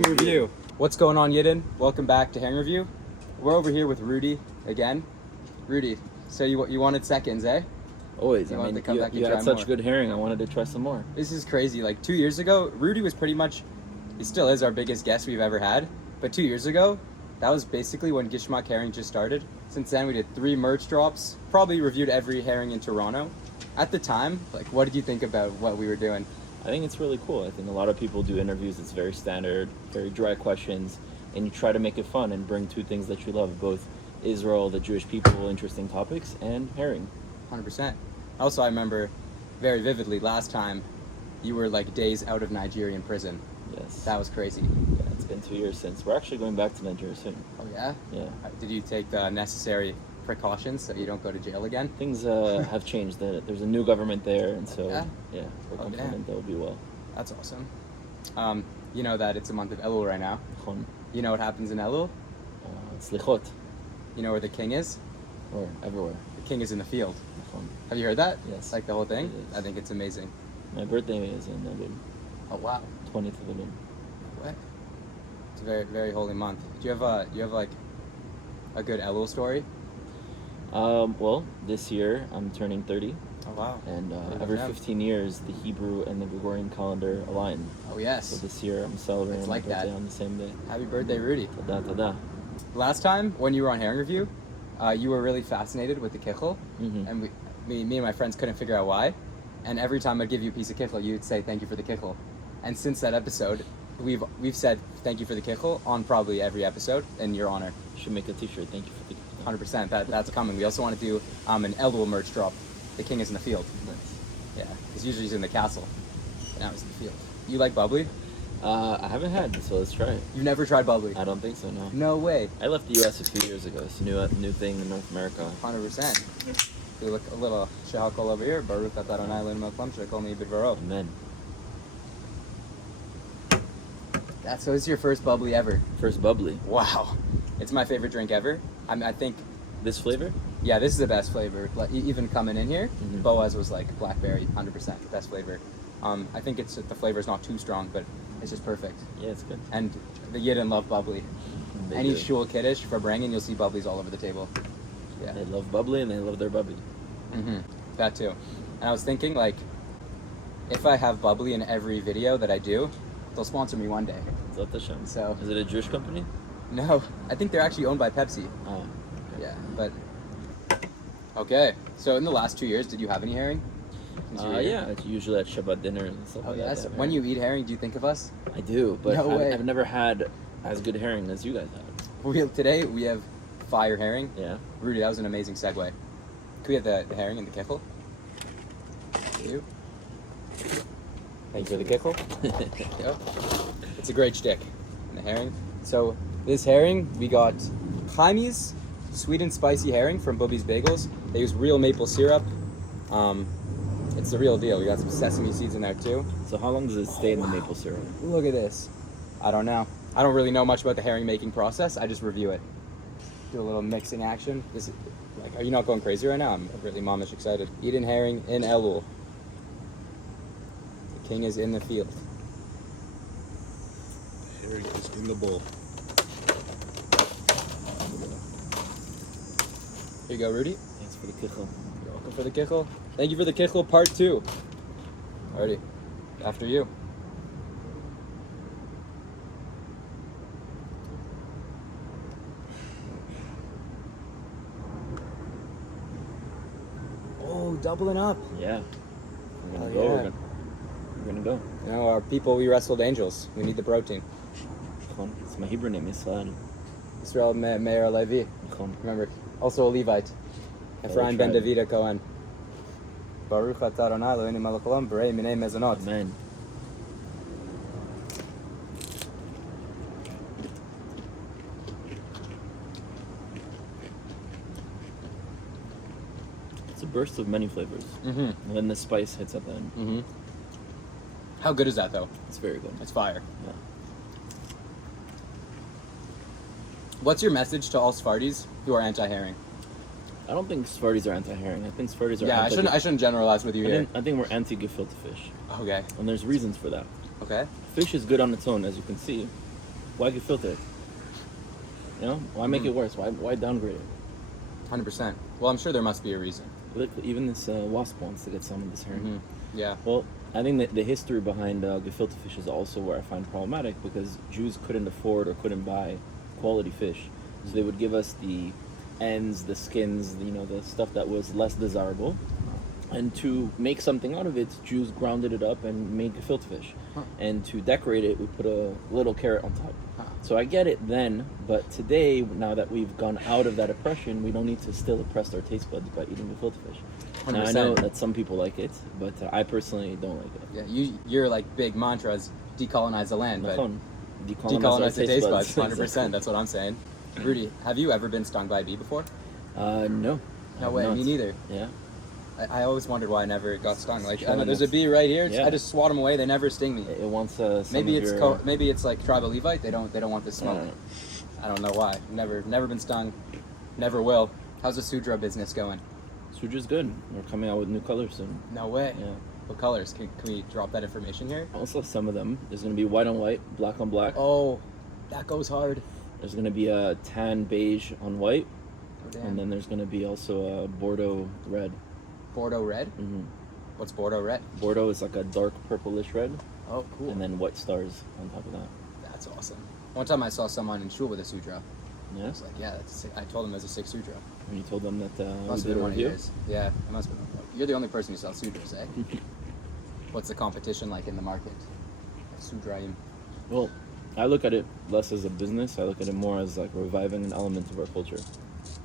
Herring Review. What's going on, Yidden? Welcome back to Herring Review. We're over here with Rudy again. Rudy, so you wanted seconds, eh? Always. You I mean, wanted to come back and you try had such more. good herring. I wanted to try some more. This is crazy. Like 2 years ago, Rudy was pretty much, he still is our biggest guest we've ever had. But 2 years ago, that was basically when Gishmak Herring just started. Since then, we did 3 merch drops. Probably reviewed every herring in Toronto. At the time, like, what did you think about what we were doing? I think it's really cool. I think a lot of people do interviews. It's very standard, very dry questions, and you try to make it fun and bring two things that you love, both Israel, the Jewish people, interesting topics, and herring. 100%. Also, I remember very vividly last time you were like days out of Nigerian prison. Yes. That was crazy. Yeah, it's been 2 years since. We're actually going back to Nigeria soon. Oh, yeah? Yeah. Did you take the necessary precautions so you don't go to jail again? Things have changed. There's a new government there, and so, Yeah? we're Oh, confident they'll be well. That's awesome. You know that it's a month of Elul right now. You know what happens in Elul? Slichot. You know where the king is? Or everywhere. The king is in the field. Have you heard that? Yes. Like the whole thing? It is. I think it's amazing. My birthday is in Elul, Oh, wow. 20th of Elul. What? It's a very, very holy month. Do you have like a good Elul story? Well, this year I'm turning 30, Oh, wow. and Good every for them. 15 years the Hebrew and the Gregorian calendar align. Oh, So yes. this year I'm celebrating It's my like that. birthday on the same day. Happy birthday, Rudy. Tada, tada. Last time when you were on Herring Review, you were really fascinated with the kichel, Mhm. and me and my friends couldn't figure out why. And every time I'd give you a piece of kichel, you'd say thank you for the kichel. And since that episode, we've said thank you for the kichel on probably every episode in your honor. Should make a t-shirt. Thank you for the 100%. That's coming. We also want to do an Elul merch drop. The king is in the field. Nice. Yeah, because usually he's in the castle, but now he's in the field. You like bubbly? I haven't had, so let's try it. You've never tried bubbly? I don't think so, no. No way. I left the U.S. a few years ago. It's a new thing in North America. 100%. We look a little shahakol over here. Baruch atah Adonai Eloheinu melech haolam shekol mi bidvaro. Amen. So this is your first bubbly ever. First bubbly. Wow. It's my favorite drink ever. I think, This flavor? yeah, this is the best flavor. Like, even coming in here, Mhm. Boaz was like blackberry, 100% best flavor. I think the flavor's not too strong, but it's just perfect. Yeah, it's good. And the Yidden love bubbly. They Any do. shul kiddush for bringing, you'll see bubblies all over the table. Yeah. They love bubbly and they love their bubbly. That too. And I was thinking, like, if I have bubbly in every video that I do, they'll sponsor me one day. Zot Hashem. So, Is it a Jewish company? no, I think they're actually owned by Pepsi. Oh. Yeah, but okay. So in the last 2 years, did you have any herring? Since you were here? Yeah, it's usually at Shabbat dinner and stuff Oh like yes. that. When you eat herring, do you think of us? I do, but No way. I've never had as good herring as you guys have. Today we have fire herring. Yeah. Rudy, that was an amazing segue. Could we have the herring and the kichel? Thank you. Thank you for the kichel. Yep. It's a great shtick. And the herring. So this herring, we got Jaime's sweet and spicy herring from Bubby's Bagels. They use real maple syrup. It's the real deal. We got some sesame seeds in there too. So how long does it stay in the maple syrup? Look at this. I don't know. I don't really know much about the herring making process. I just review it. Do a little mixing action. This is, like, are you not going crazy right now? I'm really momish excited. Eden herring in Elul. The king is in the field. Herring is in the bowl. Here you go, Rudy. Thanks for the kichel. You're welcome for the kichel. Thank you for the kichel part 2. Alrighty. After you. Oh, doubling up. Yeah. We're gonna Oh, go. yeah. We're gonna go. You know, our people, we wrestled angels. We need the protein. Chon. It's my Hebrew name, Israel. Israel Meir Levi. Chon. Remember, also a Levite. Ephraim ben tribe. David Cohen. Baruch atah Adonai Eloheinu melech haolam b'rei minei mezonot. Amen. It's a burst of many flavors. Mm-hmm. And then the spice hits at the end. Mm-hmm. How good is that, though? It's very good. It's fire. Yeah. What's your message to all Sfardis who are anti-herring? I don't think Sfardis are anti-herring. I think Sfardis are Yeah, I shouldn't generalize with you here. I think we're anti-gefilte fish. Okay. And there's reasons for that. Okay. Fish is good on its own, as you can see. why gefilte it? You know, why make it worse? Why downgrade it? 100%. Well, I'm sure there must be a reason. Look, even this wasp wants to get some of this herring. Yeah. Well, I think that the history behind gefilte fish is also where I find problematic, because Jews couldn't afford or couldn't buy quality fish, so they would give us the ends, the skins, the stuff that was less desirable, and to make something out of it, Jews grounded it up and made gefilte fish, and to decorate it, we put a little carrot on top. So I get it then, but today, now that we've gone out of that oppression, we don't need to still oppress our taste buds by eating gefilte fish. Now, I know that some people like it, but I personally don't like it. Yeah, your like big mantra is decolonize the land, but Decolonize the taste buds. 100%. That's what I'm saying. Rudy, have you ever been stung by a bee before? No. No way. Not. Me neither. Yeah. I always wondered why I never got stung. Like, I know Sure, there's a bee right here. Yeah. I just swat them away. They never sting me. It wants Maybe it's like tribal Levite. They don't want the smoke. I don't know why. Never been stung. Never will. How's the Sudra business going? Sudra's good. We're coming out with new colors soon. No way. Yeah. What colors? Can we drop that information here? Also, some of them. There's going to be white on white, black on black. Oh, that goes hard. There's going to be a tan beige on white. Oh, damn. And then there's going to be also a Bordeaux red. Bordeaux red? Mm-hmm. What's Bordeaux red? Bordeaux is like a dark purplish red. Oh, cool. And then white stars on top of that. That's awesome. One time I saw someone in shul with a Sudra. Yeah? I was like, yeah, I told him it was a 6 Sudra. And you told them that Must we have been did a one of review? yours. Yeah, it must have been. You're the only person who sells Sudras, eh? What's the competition like in the market? Sudraim. Well, I look at it less as a business. I look at it more as like reviving an element of our culture.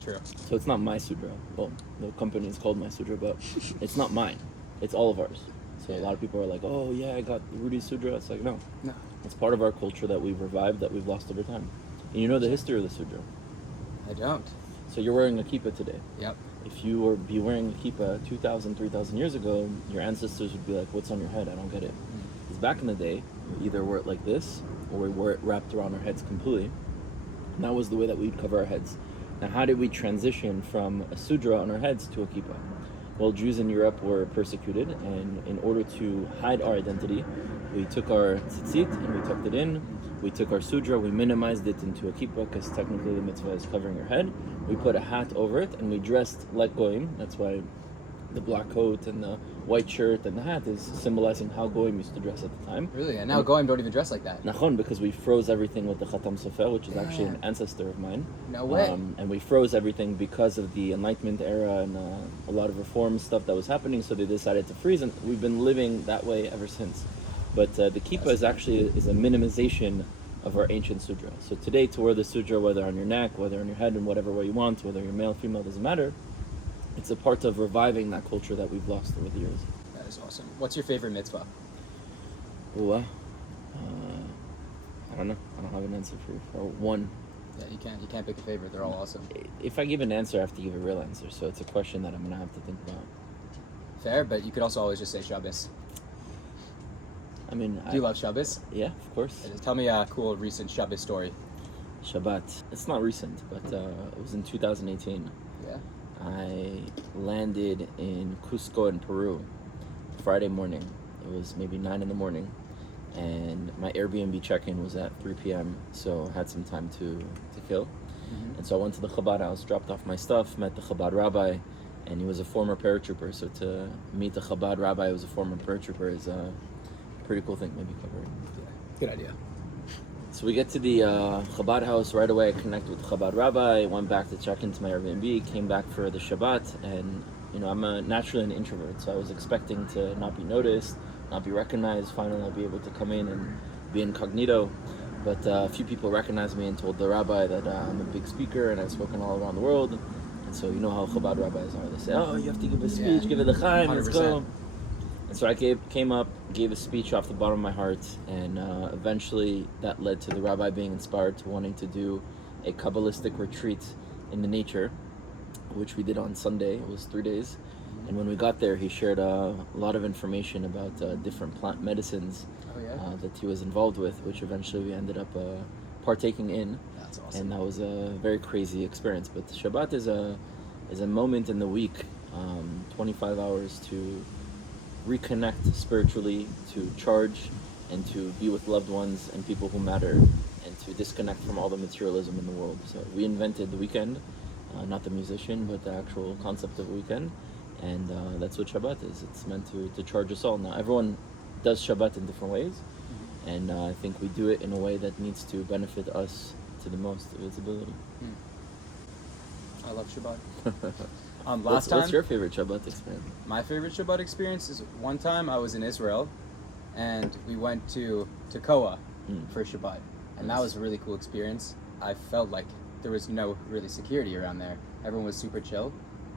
True. So it's not my Sudra. Well, the company is called My Sudra, but it's not mine. It's all of ours. So a lot of people are like, oh yeah, I got Rudy's Sudra. It's like, no. It's part of our culture that we've revived, that we've lost over time. And you know the history of the Sudra. I don't. So you're wearing a kippah today. Yep. If you were be wearing a kippah 2,000, 3,000 years ago, your ancestors would be like, what's on your head? I don't get it. Because back in the day, we either wore it like this, or we wore it wrapped around our heads completely. And that was the way that we'd cover our heads. Now, how did we transition from a sudra on our heads to a kippah? Well, Jews in Europe were persecuted, and in order to hide our identity, we took our tzitzit and we tucked it in. We took our sudra, we minimized it into a kippah, because technically the mitzvah is covering your head. We put a hat over it, and we dressed like goyim. That's why the black coat and the white shirt and the hat is symbolizing how goyim used to dress at the time. Really? And now goyim don't even dress like that. Nachon, because we froze everything with the Khatam Sofer, which is actually an ancestor of mine. No way. And we froze everything because of the Enlightenment era and a lot of reform stuff that was happening, so they decided to freeze, and we've been living that way ever since. But the kippah is actually a minimization of our ancient sudra. So today, to wear the sudra, whether on your neck, whether on your head, in whatever way you want, whether you're male, female, doesn't matter, it's a part of reviving that culture that we've lost over the years. That is awesome. What's your favorite mitzvah? Ooh, I don't know. I don't have an answer for you. Or one. Yeah, you can't pick a favorite. They're all awesome. If I give an answer, I have to give a real answer. So it's a question that I'm gonna have to think about. Fair, but you could also always just say Shabbos. I mean, Do you love Shabbos? Yeah, of course. Tell me a cool recent Shabbos story. Shabbat. It's not recent, but it was in 2018. Yeah. I landed in Cusco in Peru Friday morning. It was maybe 9 in the morning, and my Airbnb check-in was at 3 p.m., so I had some time to kill. Mm-hmm. And so I went to the Chabad house, dropped off my stuff, met the Chabad rabbi, and he was a former paratrooper. So to meet the Chabad rabbi who was a former paratrooper is a pretty cool thing, maybe cover it. Yeah. Good idea. So we get to the Chabad house right away. I connect with the Chabad rabbi, went back to check into my Airbnb, came back for the Shabbat, and I'm naturally an introvert, so I was expecting to not be noticed, not be recognized. Finally, I'll be able to come in and be incognito. But a few people recognized me and told the rabbi that I'm a big speaker and I've spoken all around the world. And so you know how Chabad rabbis are. They say, oh, you have to give a speech, give it the chaim, let's go. And so I came up, gave a speech off the bottom of my heart, and eventually that led to the rabbi being inspired to wanting to do a Kabbalistic retreat in the nature, which we did on Sunday. It was 3 days. And when we got there, he shared a lot of information about different plant medicines that he was involved with, which eventually we ended up partaking in. That's awesome. And that was a very crazy experience. But Shabbat is a moment in the week, 25 hours to reconnect spiritually, to charge, and to be with loved ones and people who matter and to disconnect from all the materialism in the world. So we invented the weekend, not the musician, but the actual concept of a weekend. And that's what Shabbat is. It's meant to charge us all. Now, everyone does Shabbat in different ways, and I think we do it in a way that needs to benefit us to the most of its ability. I love Shabbat. What's your favorite Shabbat experience? My favorite Shabbat experience is one time I was in Israel, and we went to Tekoa for Shabbat, and that was a really cool experience. I felt like there was no really security around there. Everyone was super chill.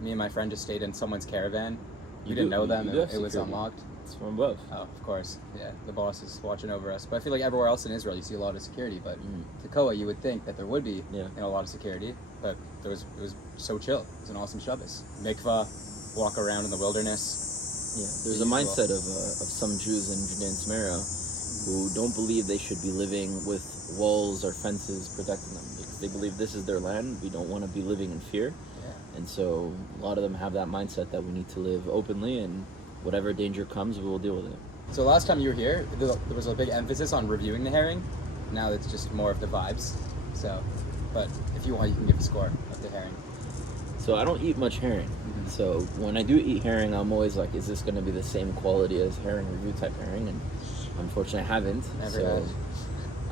Me and my friend just stayed in someone's caravan. We didn't know them. It was unlocked. It's from above. Oh, of course. Yeah, the boss is watching over us. But I feel like everywhere else in Israel, you see a lot of security. But Tekoa, you would think that there would be a lot of security, but it was so chill. It was an awesome Shabbos. Mikvah, walk around in the wilderness. Yeah, there's a mindset of some Jews in Judea and Samaria who don't believe they should be living with walls or fences protecting them because they believe this is their land. We don't want to be living in fear. And so a lot of them have that mindset that we need to live openly, and whatever danger comes, we will deal with it. So last time you were here, there was a big emphasis on reviewing the herring. Now it's just more of the vibes. So, but if you want, you can give a score of the herring. So I don't eat much herring. So when I do eat herring, I'm always like, is this going to be the same quality as herring review type herring? And unfortunately, I haven't. Never had.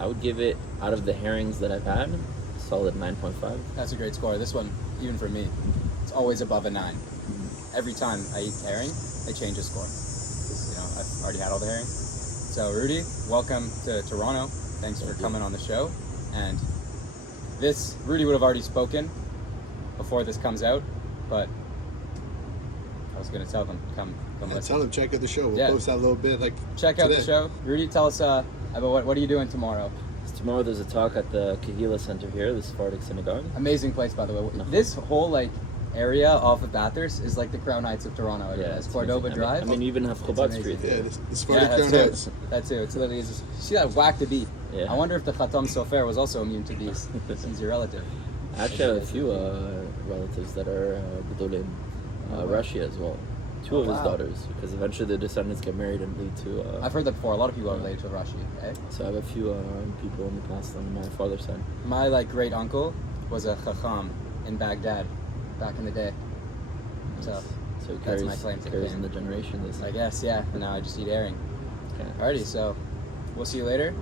I would give it, out of the herrings that I've had, solid 9.5. That's a great score. This one, even for me, it's always above a 9. Every time I eat herring, I change a score. You know, I've already had all the herring. So Rudy, welcome to Toronto. Thanks for coming on the show. And Rudy would have already spoken before this comes out, but I was going to tell them, come listen. Tell them, check out the show. We'll post that a little bit check out today. the show. Rudy, tell us about what are you doing tomorrow? Tomorrow there's a talk at the Kehila Center here, the Sephardic Synagogue. Amazing place, by the way. This whole area off of Bathurst is like the Crown Heights of Toronto. It's Cordova Drive. I mean, you even have Chabad Street Yeah, here. the Sephardic Crown Heights. That too. It's literally see that whack the beat. Yeah. I wonder if the Khatam Sofer was also immune to bees. He's your relative. I actually have a few relatives that are Gedolim, Rashi as well. Two of his daughters, because eventually the descendants get married and lead to... I've heard that before. A lot of people are related to Rashi, eh? So I have a few people in the past on my father's side. My great uncle was a Chacham in Baghdad back in the day. Nice. So it that's my claim to carries fame. in the generation. I guess, yeah. And now I just eat herring. Okay. Alrighty, so we'll see you later.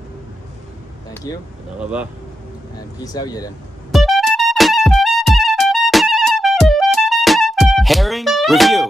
Thank you. Thank And peace out, Yidden. Herring Review.